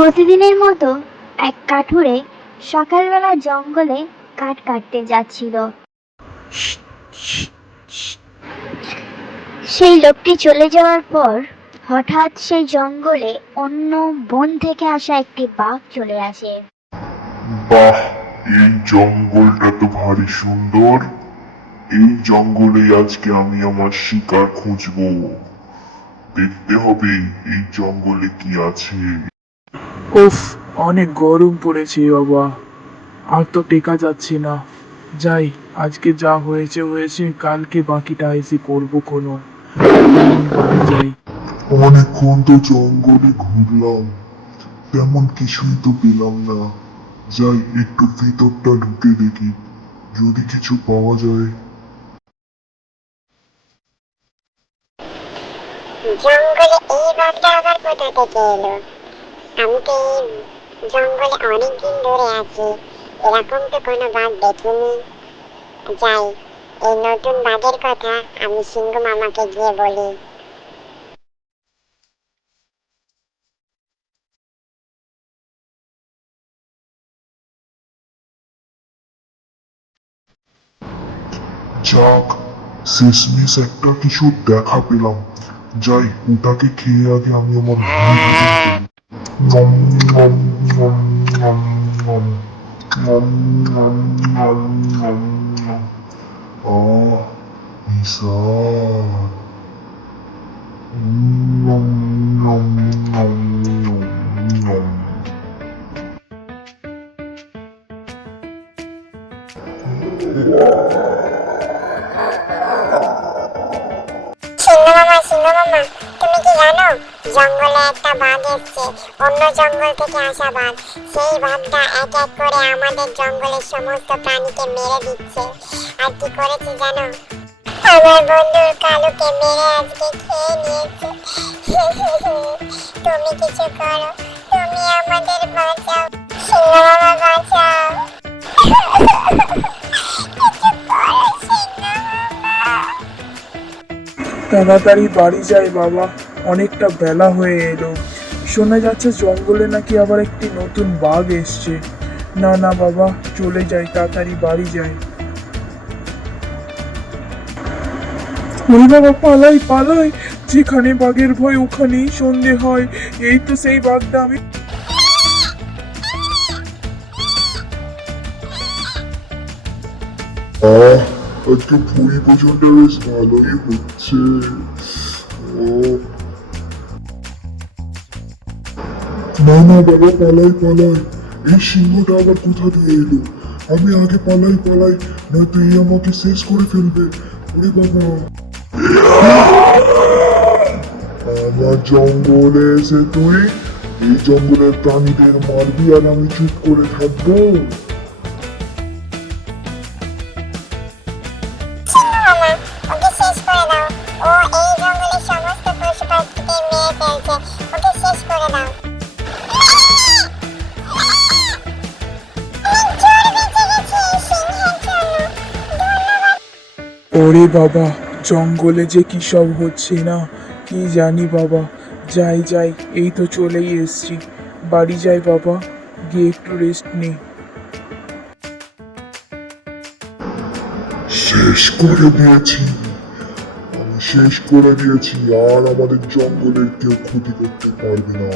প্রতিদিনের মতো এক কাঠুরে সকালবেলা জঙ্গলে কাঠ কাটতে যাচ্ছিল। সেই লোকটি চলে যাওয়ার পর হঠাৎ সেই জঙ্গলে অন্য বন থেকে আসা একটি বাঘ চলে আসে। বাহ, এই জঙ্গলটা তো ভারী সুন্দর। এই জঙ্গলে আজকে আমি আমার শিকার খুঁজবো। দেখতে হবে এই জঙ্গলে কি আছে। উফ, অনেক গরম পড়েছে বাবা, আর তো টেকা যাচ্ছে না। যাই, আজকে যা হয়েছে হয়েছে, কালকে বাকিটা এসে করবো কোনো। বাড়ি যাই। অনেকক্ষণ তো জঙ্গলে ঘুরলাম, তেমন কিছুই তো পেলাম না। যাই, একটু ভিতরটা ঢুকে দেখি, যদি কিছু পাওয়া যায়। জঙ্গলে এই বাঘটা আবার কোথা থেকে এলো? আমি তো এই জঙ্গলে অনেকদিন ধরে আছি, এরকম তো কোনো বাঘ দেখিনি। যাই, এই নতুন বাঘের কথা আমি সিংহ মামাকে গিয়ে বলি। যাক, শেষমেশ একটা কিছু দেখা পেলাম। যাই, ওটাকে খেয়ে আগে আমি আমার নম নম নম নম নম নম নম নম নম নম। আহ, বিশাল। নম নম নম নম নম। সিংহ মামা, তুমি কি জানো জঙ্গলে একটা বাঘ এসছে, অন্য জঙ্গল থেকে আসা বাঘ। সেই বাঘটা এক এক করে আমাদের জঙ্গলের সমস্ত প্রাণীকে মেরে দিচ্ছে। আর কি করেছে জানো? আমার বন্ধুর কালুকে মেরে আজকে খেয়ে নিয়েছে। তুমি কিছু করো, তুমি আমাদের বাঁচাও, সিংহ মামা বাঁচাও। কিছু করো সিংহ মামা। তাড়াতাড়ি বাড়ি যাই বাবা, অনেকটা বেলা হয়ে এলো। শোনা যাচ্ছে জঙ্গলে নাকি আবার একটি নতুন বাঘ এসছে। না না বাবা, চলে যাই, তাড়াতাড়ি বাড়ি যাই। ওরে বাবা, পালাই পালাই, যেখানে বাঘের ভয় ওখানেই সন্ধে হয়। এই তো সেই বাঘটা আমি। আজকে পরিবেশনটা বেশ ভালোই হচ্ছে। ও, না না বাবা, পালাই পালাই। এই সিংহটা আবার কোথা দিয়ে এলো? আমি আগে পালাই পালাই, নয়তো এই আমাকে শেষ করে ফেলবে। ওরে বাবা, আমার জঙ্গলে এসে তুই এই জঙ্গলের প্রাণীদের মারবি আর আমি চুপ করে থাকবো? মামা, ওকে শেষ করে দাও। ও এই জঙ্গলের সমস্ত পশু পাখিকে মেরে ফেলছে, ওকে শেষ করে দাও। জোর বেঁচে গেছি এই সিংহের জন্য, ধন্যবাদ। ওরে বাবা, জঙ্গলে যে কি সব হচ্ছে না, কি জানি বাবা। যাই যাই, এই তো চলেই এসছি। বাড়ি যাই বাবা, গিয়ে একটু রেস্ট নেই। শেষ করে দিয়েছি, আমি শেষ করে দিয়েছি, আর আমাদের জঙ্গলের কেউ ক্ষতি করতে পারবে না।